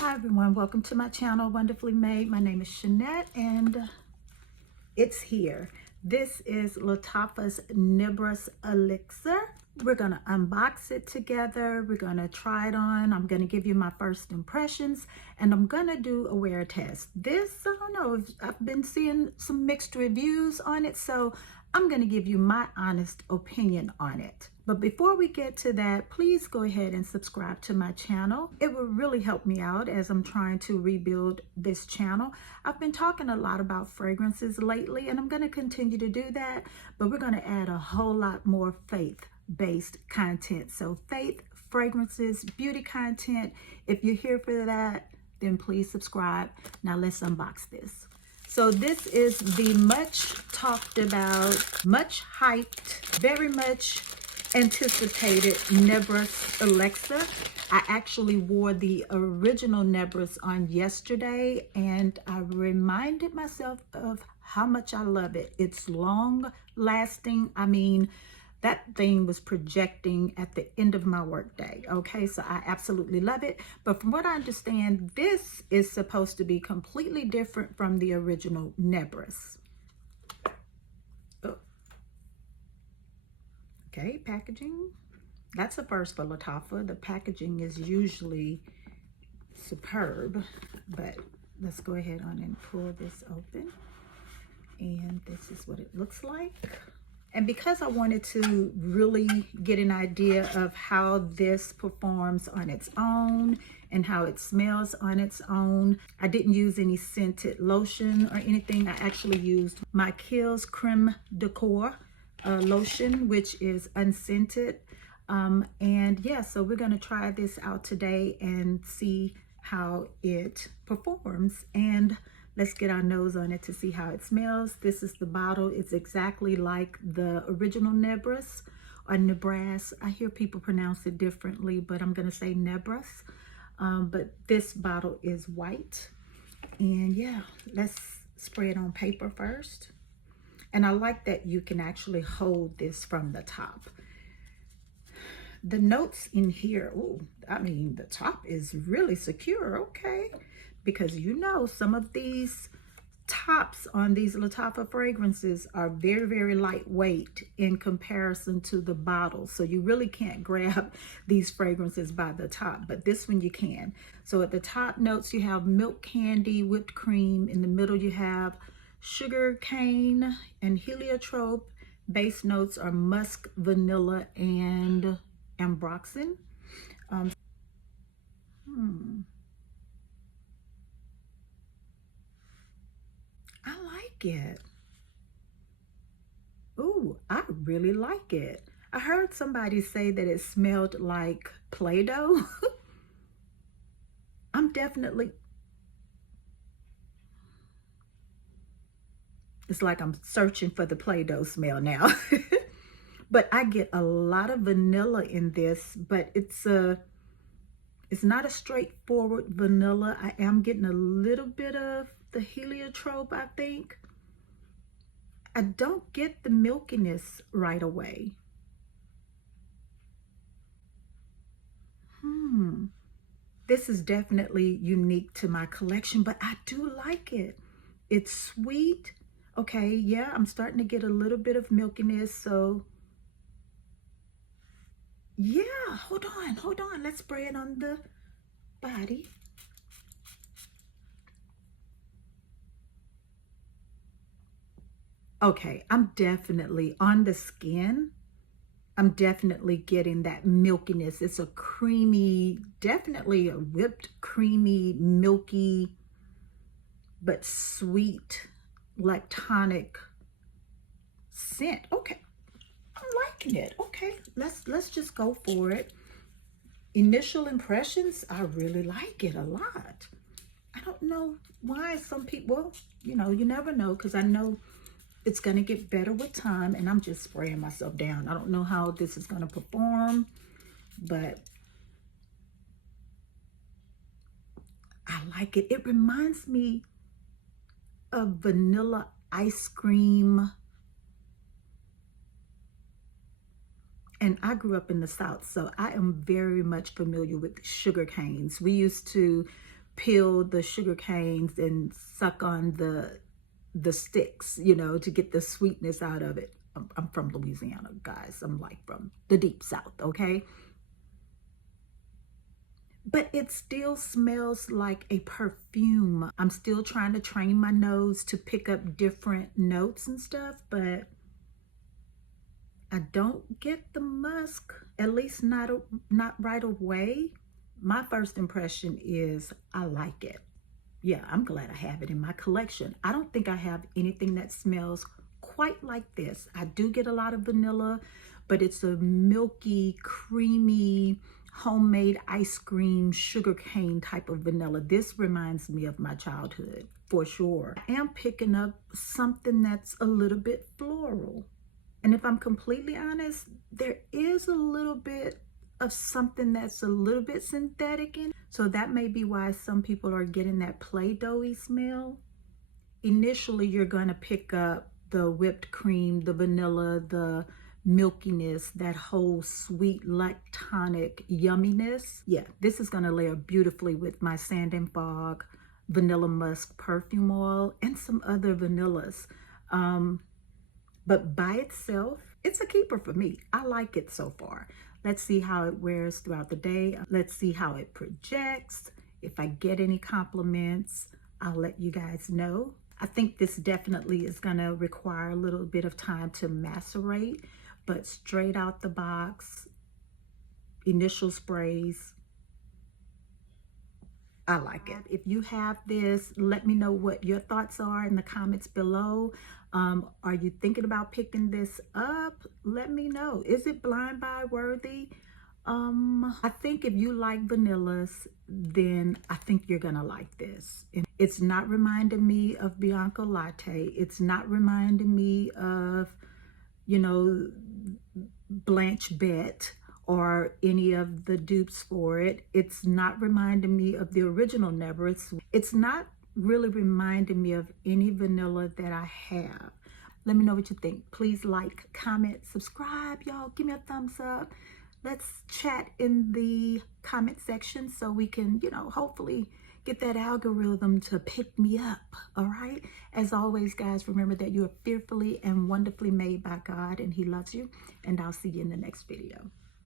Hi everyone, welcome to my channel, Wonderfully Made. My name is Shanette and it's here. This is Lattafa's Nebras Elixir. We're going to unbox it together. We're going to try it on. I'm going to give you my first impressions and I'm going to do a wear test. This, I don't know, I've been seeing some mixed reviews on it, so I'm going to give you my honest opinion on it. But before we get to that, please go ahead and subscribe to my channel. It will really help me out as I'm trying to rebuild this channel. I've been talking a lot about fragrances lately, and I'm going to continue to do that, but we're going to add a whole lot more faith-based content. So faith, fragrances, beauty content. If you're here for that, then please subscribe. Now let's unbox this. So this is the much talked about, much hyped, very much anticipated Nebras Elixir. I actually wore the original Nebris on yesterday and I reminded myself of how much I love it. It's long lasting. I mean, that thing was projecting at the end of my workday. Okay, so I absolutely love it. But from what I understand, this is supposed to be completely different from the original Nebris. Oh. Okay, packaging. That's a first for Lattafa. The packaging is usually superb, but let's go ahead on and pull this open. And this is what it looks like. And because I wanted to really get an idea of how this performs on its own and how it smells on its own, I didn't use any scented lotion or anything. I actually used my Kiehl's Creme de Corps lotion, which is unscented. And yeah, so we're going to try this out today and see how it performs. And let's get our nose on it to see how it smells. This is the bottle. It's exactly like the original Nebris or Nebras. I hear people pronounce it differently, but I'm going to say Nebras. But this bottle is white. And yeah, let's spray it on paper first. And I like that you can actually hold this from the top. The notes in here, oh, I mean, the top is really secure, okay? Because you know, some of these tops on these Lattafa fragrances are very, very lightweight in comparison to the bottle. So you really can't grab these fragrances by the top, but this one you can. So at the top notes, you have milk candy, whipped cream. In the middle, you have sugar cane and heliotrope. Base notes are musk, vanilla, and ambroxan. I like it. Ooh, I really like it. I heard somebody say that it smelled like Play-Doh. I'm definitely, it's like I'm searching for the Play-Doh smell now. But I get a lot of vanilla in this, but it's not a straightforward vanilla. I am getting a little bit of the heliotrope, I think. I don't get the milkiness right away. This is definitely unique to my collection, but I do like it. It's sweet. Okay, yeah, I'm starting to get a little bit of milkiness, so yeah, hold on. Let's spray it on the body. Okay, I'm definitely on the skin. I'm definitely getting that milkiness. It's a creamy, definitely a whipped, creamy, milky, but sweet, lactonic scent. Okay, I'm liking it. Okay, let's just go for it. Initial impressions, I really like it a lot. I don't know why some people, well, you know, you never know, because I know it's going to get better with time, and I'm just spraying myself down. I don't know how this is going to perform, but I like it. It reminds me of vanilla ice cream. And I grew up in the South, so I am very much familiar with sugar canes. We used to peel the sugar canes and suck on the sticks, you know, to get the sweetness out of it. I'm from Louisiana, guys. I'm like from the deep South, okay? But it still smells like a perfume. I'm still trying to train my nose to pick up different notes and stuff, but I don't get the musk, at least not right away. My first impression is I like it. Yeah, I'm glad I have it in my collection. I don't think I have anything that smells quite like this. I do get a lot of vanilla, but it's a milky, creamy, homemade ice cream, sugar cane type of vanilla. This reminds me of my childhood for sure. I am picking up something that's a little bit floral. And if I'm completely honest, there is a little bit of something that's a little bit synthetic in it. So that may be why some people are getting that Play-Doh-y smell. Initially, you're gonna pick up the whipped cream, the vanilla, the milkiness, that whole sweet lactonic yumminess. Yeah, this is gonna layer beautifully with my Sand and Fog Vanilla Musk perfume oil and some other vanillas. But by itself, it's a keeper for me. I like it so far. Let's see how it wears throughout the day. Let's see how it projects. If I get any compliments, I'll let you guys know. I think this definitely is gonna require a little bit of time to macerate, but straight out the box, initial sprays, I like it. If you have this, let me know what your thoughts are in the comments below. Are you thinking about picking this up? Let me know. Is it blind buy worthy? I think if you like vanillas, then I think you're gonna like this. And it's not reminding me of Bianco Latte. It's not reminding me of, you know, Blanche Bet or any of the dupes for it. It's not reminding me of the original Nebris. It's not really reminding me of any vanilla that I have. Let me know what you think. Please like, comment, subscribe, y'all. Give me a thumbs up. Let's chat in the comment section so we can, you know, hopefully get that algorithm to pick me up, all right? As always, guys, remember that you are fearfully and wonderfully made by God, and He loves you, and I'll see you in the next video.